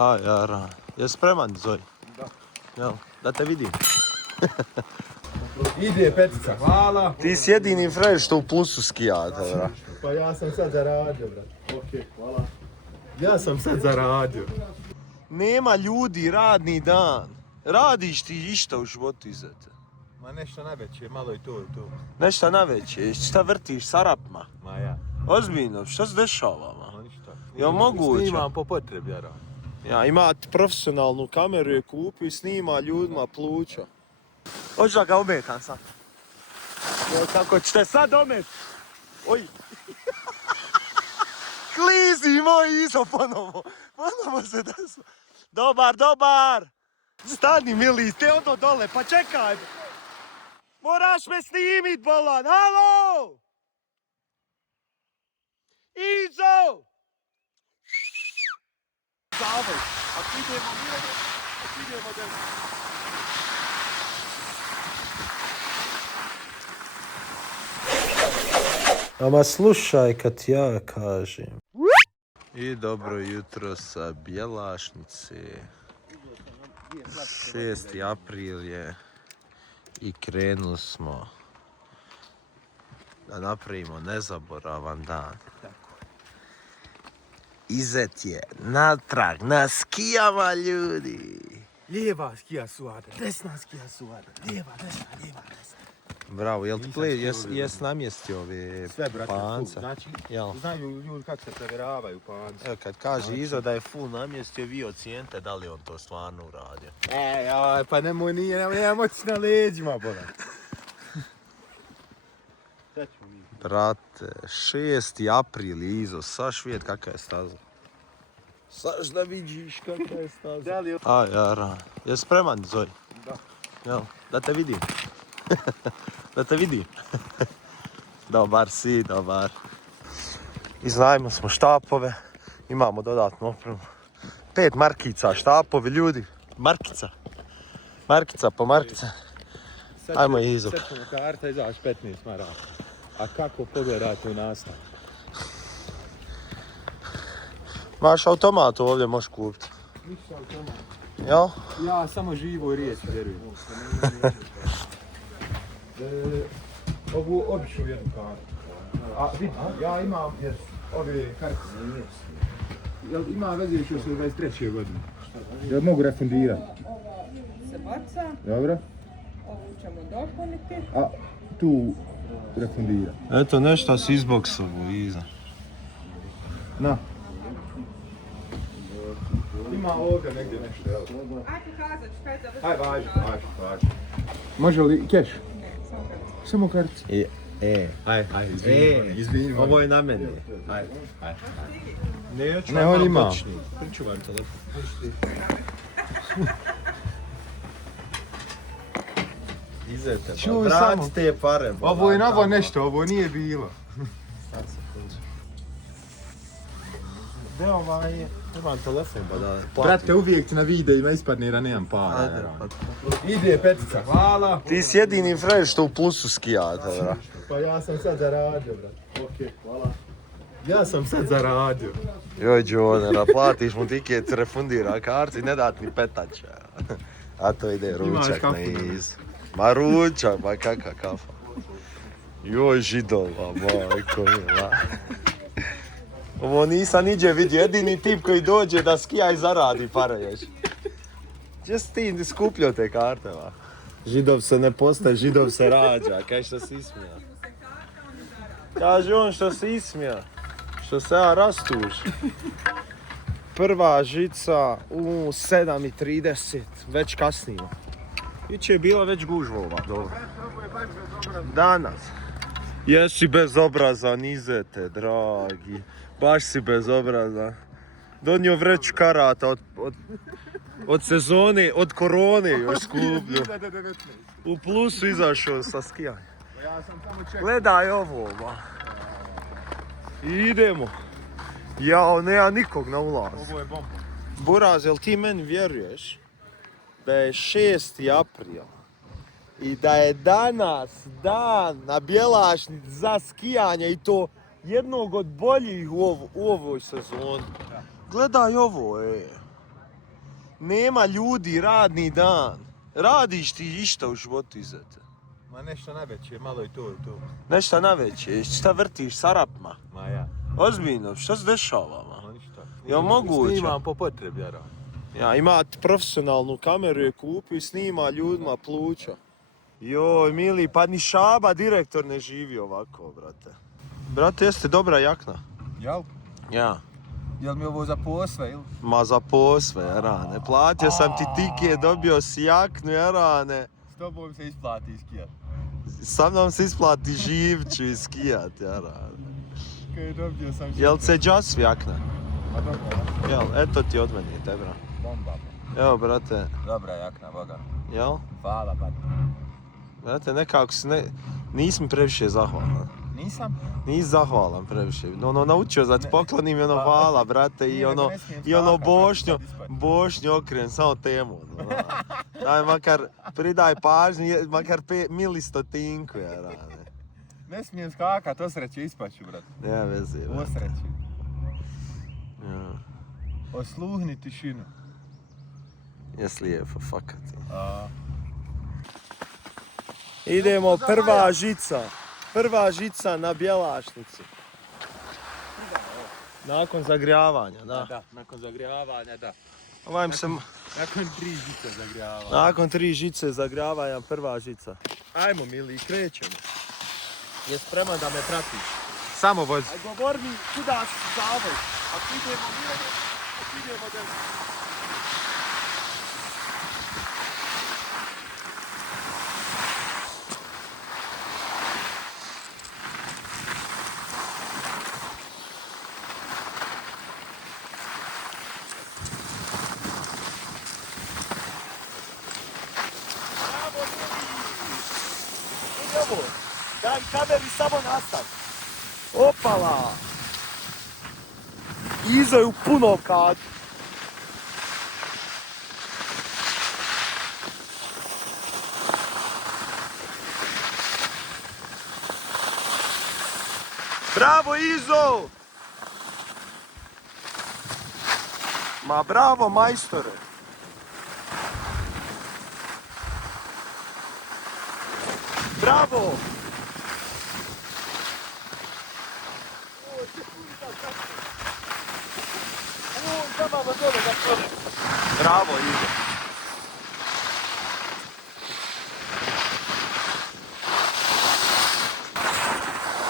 A, Jara. Jesi spreman, Zoj? Da. Jel, da te vidim. Ide petica, hvala. Ti si jedini frajer što u plusu skijate, bra. Pa ja sam sad zaradio, brat. Okej, hvala. Ja sam sad zaradio. Nema ljudi, radni dan. Radiš ti išta u životu izete. Ma nešto najveće, malo i to. Nešto naveće, šta vrtiš sa rapma? Ma ja. Ozbiljno, šta se dešava, ma? Ma ništa. Jel moguće? Snimam po potrebi, ja. Ja, ima profesionalnu kameru, je kupi i snima ljudima pluća. Hoću da ga ometam sad. Jel, kako ćete sad omet? Oj! Klizi moj Izo ponovo. Ponovo se desilo. Dobar! Stani mili, te ono dole, pa čekaj. Moraš me snimit, bolan, halo! Izo! Zavoj, ako idemo lijevo, ako idemo desno. Ama slušaj kad ja kažem. I dobro jutro sa Bjelašnice. 6. april je i krenuli smo da napravimo nezaboravan dan. Izet je natrag na skijama, ljudi. Lijeva skija suada, desna skija suada, lijeva, desna. Bravo, jel ti jes namjestio ove Sve, brate, pance? full. Znači, Jel? znaju ljudi kako se preveravaju pance. Evo kad kaže Izo da je full namjestio, vi ocijenite da li on to stvarno uradio. Pa nemoj, nema moći na leđima, bolan. Sad ćemo mi. Brate, 6. april, Izo, saš vidjet kakva je staza. Saš da vidiš kakva je staza. A, Jara, jesi spreman, Zoj? Da. Jel, da te vidim. Da te vidim. Dobar si, dobar. Iznajmili smo štapove, imamo dodatnu opremu. 5 markica, štapovi, ljudi. Markica po markica. Ajmo Izo. Sad ćemo karta izaći 15 maraka. A kako pogledate u nastav? Maš automat ovdje, možeš kupiti. Ništa automat. Jel? Ja samo živo riječ vjerujem. Ovu običnu jednu kartu. A vidi, ja imam ove kartice. Jel ima veze što su 23. godine? Jel mogu refundirati? Se baca, Dobro. ovu ćemo dopuniti. A tu refundira. Eto nešto s izboksovu, Iza. Na. Ima ovdje negdje nešto, evo. Ajde kazać, kaj završiti. Aj, važi. Može li keš? Samo kartice. Aj, Izvini. ovo je na mene. Aj. Ne, on ima. Pričuvaj telefon. Izete, Čuj vrati te pare. Ovo je novo nešto, ovo nije bilo. Gdje ovaj, imam telefon pa da platim. Brate, uvijek na videima ispadne da nemam para. Ajde, Ide petica, hvala. Ti si jedini frajer što u plusu skijate, bra. Pa ja sam sad zaradio, brate. Okej, hvala. Ja sam sad zaradio. Joj, Džonera, platiš mu tiket, refundira karti, ne dat ni petača. A to ide ručak kafu, na iz. Ma ručak, ma kakva kafa. Joj, židova, majko mila. Ovo nisam niđe vidio, jedini tip koji dođe da skija i zaradi pare još. Gdje si ti skupljio te karte, va? Židov se ne postaje, židov se rađa, kaj što si ismija? Kaže on što se ismija, što se ja rastuš. Prva žica u 7:30, već kasnimo. Iće je bila već gužvova, dobro. Danas. Jesi bezobrazan, Izete, dragi. Baš si bezobrazan. Donio vreću karata od sezone, od korone još skuplju. U plusu izašao sa skijanja. Gledaj ovo, ba. I idemo. Jao, nema nikog na ulaz. Ovo je bomba. Buraz, jel ti meni vjeruješ da je 6. april i da je danas dan na Bjelašnici za skijanje i to jednog od boljih u ovoj sezoni? Gledaj ovo, Nema ljudi, radni dan. Radiš ti išta u životu izete. Ma nešto najveće, malo i to. Nešto naveće, šta vrtiš sa rapma? Ma ja. Ozbiljno, šta se dešava? Ma ništa. Jel moguće? Snimam po potrebi, vjerujem. Ja, ima profesionalnu kameru je kupio i snima ljudima pluća. Joj, mili, pa ni Šaba direktor ne živi ovako, brate. Brate, jeste dobra jakna? Jel? Ja. Jel mi ovo za posve, ili? Ma za posve, jarane. Platio sam ti tike, dobio si jaknu, jarane. S tobom se isplati skijat. Sa mnom se isplati živću i skijat, jarane. Kaj dobio sam Jel se džas jakna? Ma dobro, Jel, eto ti od meni, te bra. bomba. Evo, brate, Dobra jakna, boga. jel? Hvala, brat. Brate, nekako si nisi mi previše zahvalan. Nisam? Nisi zahvalan previše. Ono, naučio da ti poklonim i ono Pa, hvala, brate, i nije, ono, nego ne smijem i ono skakat, Bošnjo, sad ispaći. Bošnjo okren, samo temu. Ono, daj, makar, pridaj pažnju, makar milistotinku, jarane. Ne smijem skakat, osreće ispaću, brat. Nema veze, brate. Osreće. Ja. Osluhni tišinu. Jes lijepo, fakat. A, Idemo, prva žica na Bjelašnici. Nakon zagrijavanja, da. da, nakon zagrijavanja, da. Ovaj se... Nakon 3 žice zagrijavanja. Nakon 3 žice zagrijavanja, prva žica. Ajmo, mili, krećemo. Je spreman da me pratiš? Samo vozi. Aj, govor mi kuda si zavoj. Ako idemo lijevo, ako idemo desno. Idemo, daj kameri samo nastav. Opala. Izo je u punom kadu. Bravo Izo! Ma bravo majstore! Bravo! Bravo Izo!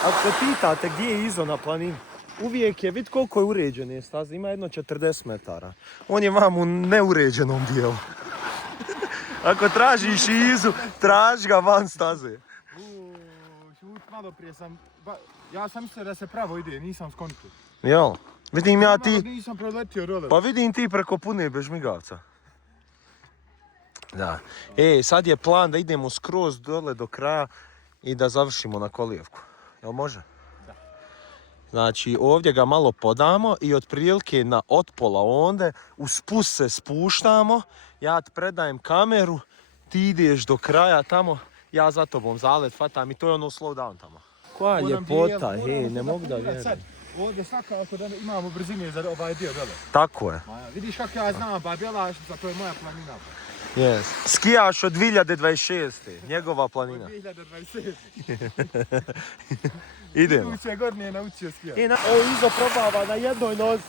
Ako se pitate gdje je Izo na planini, uvijek je, vid koliko je uređene staze, ima jedno 40 metara. On je vam u neuređenom dijelu. Ako tražiš Izu, traži ga van staze. Šut, malo prije sam... Ja sam mislio da se pravo ide, nisam skontio. Jel? Vidim ja Malo ti, nisam proletio dole. pa vidim ti preko pune bežmigavca. Da. Sad je plan da idemo skroz dole do kraja i da završimo na kolijevku. Jel može? Da. Znači ovdje ga malo podamo i otprilike na otpola onda u spust se spuštamo. Ja ti predajem kameru, ti ideš do kraja tamo, ja za tobom zalet fatam i to je ono slow down tamo. Koja ljepota, ne mogu da vjerujem. Ovdje svakako da imamo brzine za ovaj dio dole. Tako je. Vidiš kako ja znam, ba Bjelašnica, to je moja planina. Yes. Skijaš od 2026. Njegova Od planina. 2027. Idemo. Iduće godine je naučio skijati. Ovo Izo probava na jednoj nozi.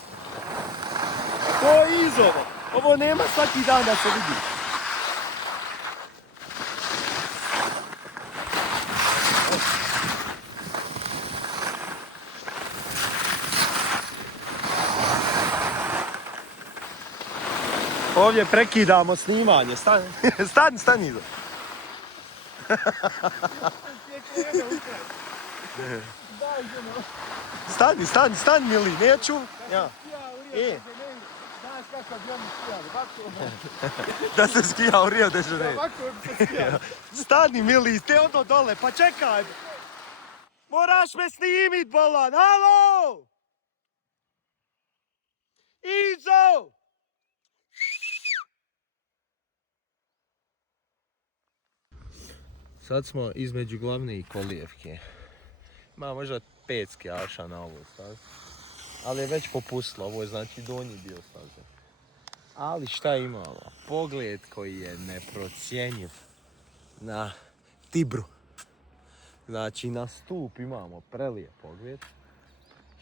To je Izovo. Ovo nema svaki dan da se vidi. Ovdje prekidamo snimanje. Stani Izo. Stani mili, neću. Ja. Znaš kako bi oni skijali, ovako. Da se skija u Rio de Janeiro. Ovako bi se skijali. Stani mili, ste odo dole, pa čekaj. Moraš me snimit, bolan, halo! Izo! Sad smo između glavne i kolijevke. Ima možda 5 skijaša na ovoj stazi. Ali je već popustilo, ovo je znači donji dio staze. Ali šta imamo? Pogled koji je neprocjenjiv na Tibru. Znači na stup imamo prelijep pogled.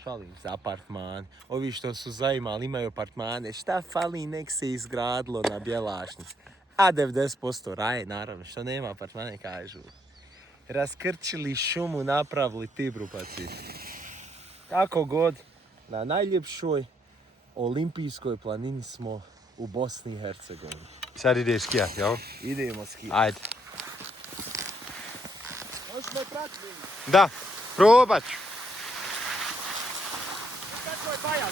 Šalim se, apartman. Ovi što su zaimali imaju apartmane. Šta fali, nek se izgradilo na Bjelašnici. A 90% raje, naravno, što nema apartmane, kažu. Raskrčili šumu, napravili Tibru Pacifiku. Kako god, na najljepšoj olimpijskoj planini smo u Bosni i Hercegovini. Sad ideš skijat, jel? Idemo skijati. Ajde. Možeš me pratiti? Da, probat ću. Kako je bajaka?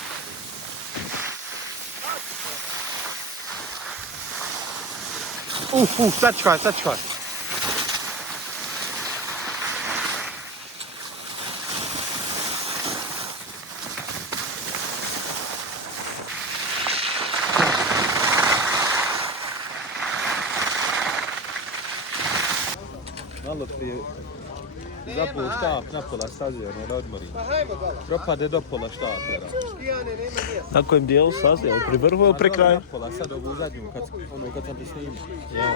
Sačekaj. Malo prije zapuo štap na pola staze, ne odmori. Propade do pola štapera. Na kojem dijelu staze? Pri vrhu ili pri kraju? Na pola, sad ovu zadnju, kad sam te snimio. Ja.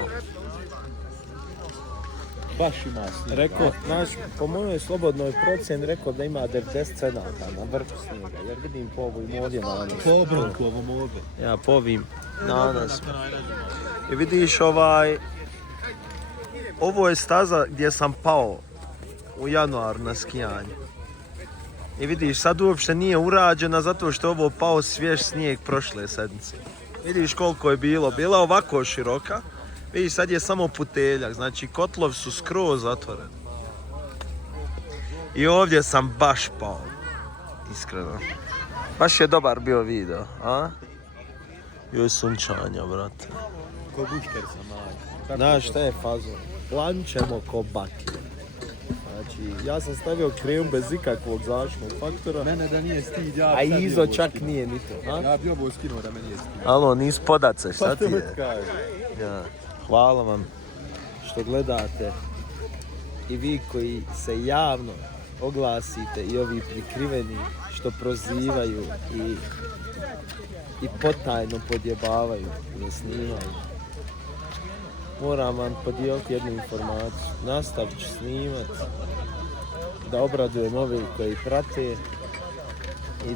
Baš ima snijega. Rekao, znaš, po mojoj slobodnoj procjeni rekao da ima 90 cenata na vrhu snijega, jer vidim po ovim ovdje nanos. Po bronku ovom ovdje. Ja po ovim nanos. I vidiš ovo je staza gdje sam pao u januaru na skijanju. I vidiš, sad uopšte nije urađena zato što je ovo pao svjež snijeg prošle sedmice. Vidiš koliko je bilo, bila je ovako široka. Vidiš, sad je samo puteljak, znači kotlovi su skroz zatvoreni. I ovdje sam baš pao, iskreno. Baš je dobar bio video, a? Joj sunčanja, brate. Ko bušker sam mali. Znaš šta je fazon? Plančemo ko baklje. Znači, ja sam stavio krem bez ikakvog zaštitnog faktora. Mene da nije stid, ja A Izo čak nije ni to, a? Ja bi ovo skinuo da me nije stid. Alo, nis podace, šta ti Pa je? to kaže. Ja. Hvala vam što gledate i vi koji se javno oglasite i ovi prikriveni što prozivaju i potajno podjebavaju i snimaju. Moram vam podijeliti jednu informaciju. Nastavit ću snimat da obradujem ove koji prate i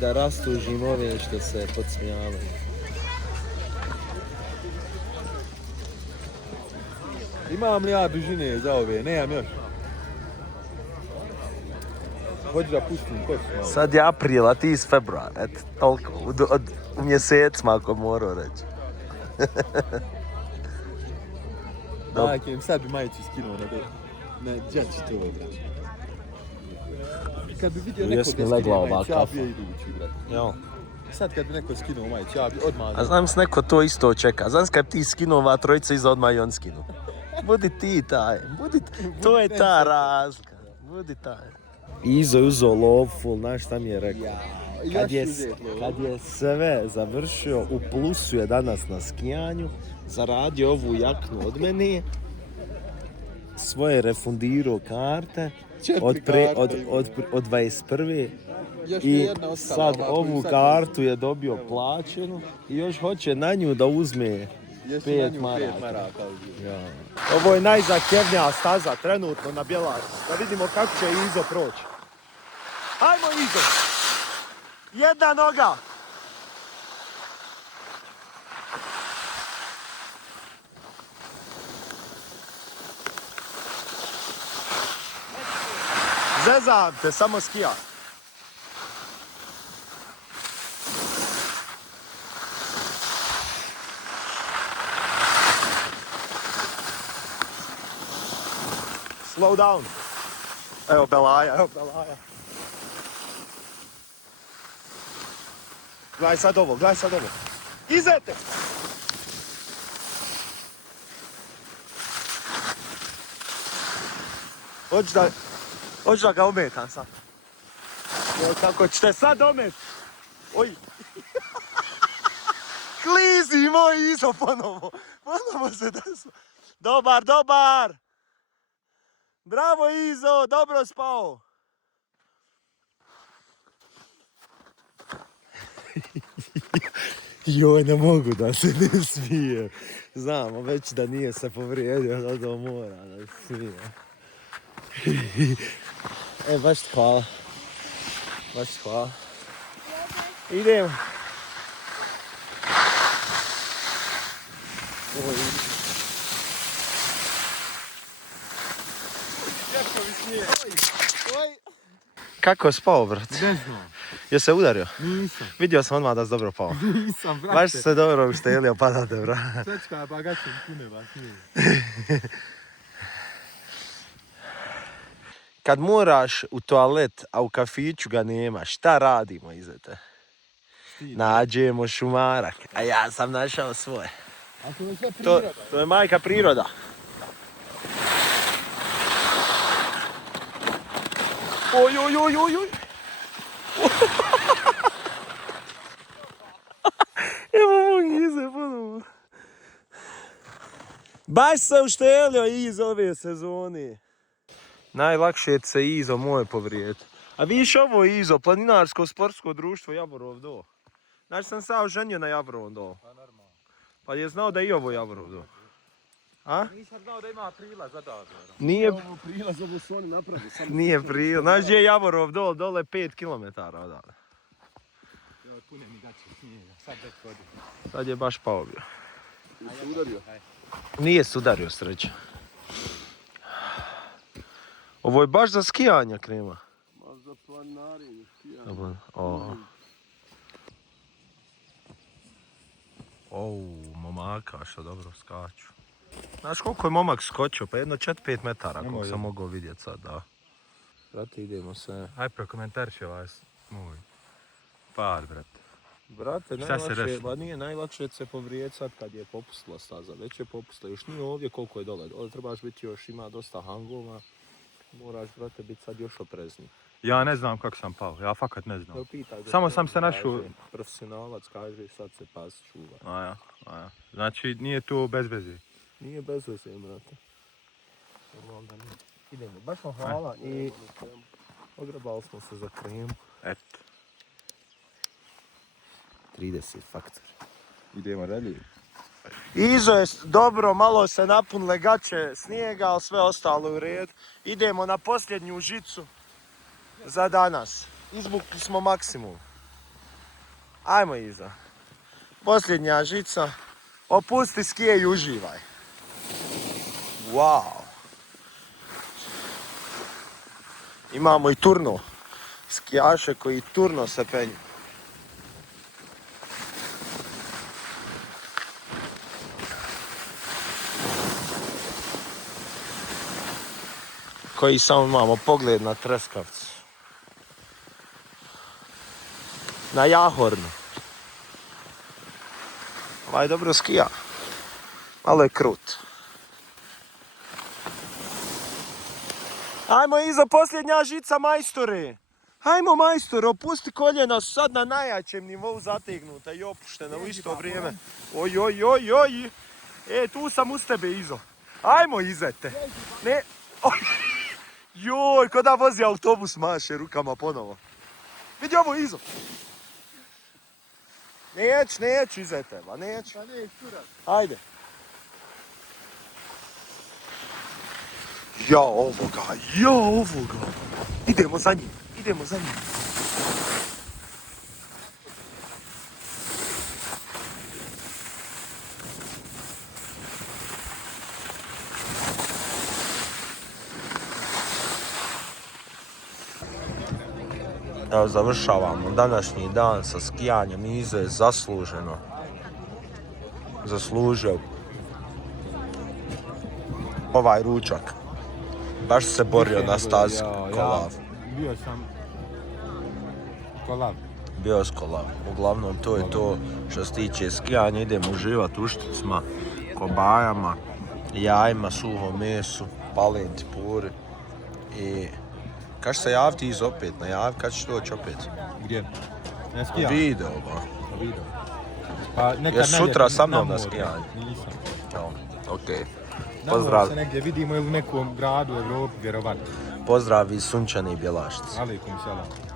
da rastužim ove što se podsmijavaju. Imam li ja dužine za ove? Nemam još. Hoću da pustim kosu malo. Sad je april, a ti iz februara, eto, toliko, u mjesecima ako morao reći. Majke im sad bi majicu skinuo na džači to ovdje. Kad bi vidio neko da skine majicu, ja bi je idući, brate. Jo. Sad kad bi neko skinuo majicu, ja bi odmah... A znam s neko to isto čeka, znam kad ti skinuo ova trojica iza odmah i on skinu. Budi ti taj, to je ta razlika, budi taj. Izo je uzeo lovu, znaš šta mi je rekao? Kad je sve završio, u plusu je danas na skijanju, zaradio ovu jaknu od mene, svoje refundirao karte od 21. I sad ovu kartu je dobio plaćenu i još hoće na nju da uzme 5 maraka. Ja. Ovo je najzahtjevnija staza trenutno na Bjelašnici. Da vidimo kako će Izo proći. Hajmo Izo! Jedna noga! Zezam te, samo skija. Slow down. Evo Belaja. Gledaj sad ovo. Izete! Hoću da ga ometam sad. Kako ćete sad omet? Oj! Klizi moj Izo ponovo. Ponovo se desilo. Dobar! Bravo Izo, dobro spao. Joj, ne mogu da se ne smije. Znamo već da nije se povrijedio, da to mora da se smije. Baš ti hvala. Baš ti hvala. Idemo. Kako je spao, brat? Ne znam. Je se udario? Nisam. Vidio sam odmah da si dobro pao. Nisam, brate. Baš se dobro uštelio, padate, brat. Čečka, bagačem pune vas nije. Kad moraš u toalet, a u kafiću ga nema, šta radimo izete? Nađemo šumarak, a ja sam našao svoje. A to je sve priroda. To je majka priroda. Oj, oj, oj, oj, oj. Evo mog Ize ponovo. Baš se uštelio iz ove sezone. Najlakše je se Izo moje povrijeti. A viš ovo Izo, planinarsko sportsko društvo Javorov do. Znači sam se oženio na Javorovom do. Pa normalno. Pa je znao da je i ovo Javorov do. A? Nisam znao da ima prilaz odavde. Nije, Ovo prilaz, ovo su oni napravili. nije prilaz. Znaš gdje je Javorov dole 5 km odavde. Evo, pune mi gaće snijega, sad već vodim. Sad je baš pao bio. Se udario. Nije se udario, sreća. Ovo je baš za skijanje krema. Ma za planarinu, skijanje. Dobro, momaka što dobro skaču. Znaš koliko je momak skočio? Pa jedno 4-5 metara koliko sam mogao vidjeti sad, da. Brate, idemo se. Aj, prokomentariš vas moj par, brate. Brate, Šta se najlakše, desilo? ba nije najlakše se povrijeti sad kad je popustila staza. Već je popustila, još nije ovdje koliko je dole. Ovdje trebaš biti još, ima dosta hangova. Moraš, brate, biti sad još oprezniji. Ja ne znam kako sam pao, ja fakat ne znam. Evo, pitaj, Samo sam se našao- kaže, profesionalac kaže sad se pas čuva. A ja. Znači nije to bez veze. Nije bez veze, brate. Onda nije. Idemo, baš vam hvala i ogrebali smo se za kremu. Eto. 30 faktor. Idemo dalje. Izo je dobro, malo se napunile gaće snijega, ali sve ostalo u redu. Idemo na posljednju žicu za danas. Izvukli smo maksimum. Ajmo Iza. Posljednja žica. Opusti skije i uživaj. Wow. Imamo i turno. Skijaše koji turno se penju. Koji samo imamo pogled na Treskavcu. Na Jahornu. Ovaj dobro skija. Malo je krut. Ajmo Iza, posljednja žica, majstore. Ajmo majstore, opusti koljena su sad na najjačem nivou zategnuta i opuštena u isto vrijeme. Oj, oj, oj, oj. Tu sam uz tebe Izo. Ajmo Izete. Ne. Oj. Joj, ko da vozi autobus maše rukama ponovo. Vidi ovo Izo. Neću iza teba, neću. Pa ne, curat. Ajde. Ja ovoga. Idemo za njim. Evo, završavamo današnji dan sa skijanjem. Izo je zaslužio ovaj ručak. Baš se borio na stazi kolav. Bio sam kolav. Bio s kolav. Uglavnom to je to što se tiče skijanja. Idemo uživati u šticima, kobajama, jajima, suhom mesu, palenti, puri. I kaš se javiti Izo opet, najavi kad ćeš doći opet. Gdje? Na skijanje? Video ba. Video. Pa nekad Jesi sutra negdje sa mnom na more. skijanju? Nisam. Okej. Na more Pozdrav. se negdje vidimo ili u nekom gradu u Evropi, vjerovatno. Pozdrav iz Sunčane i Bjelašca. Alejkum selam.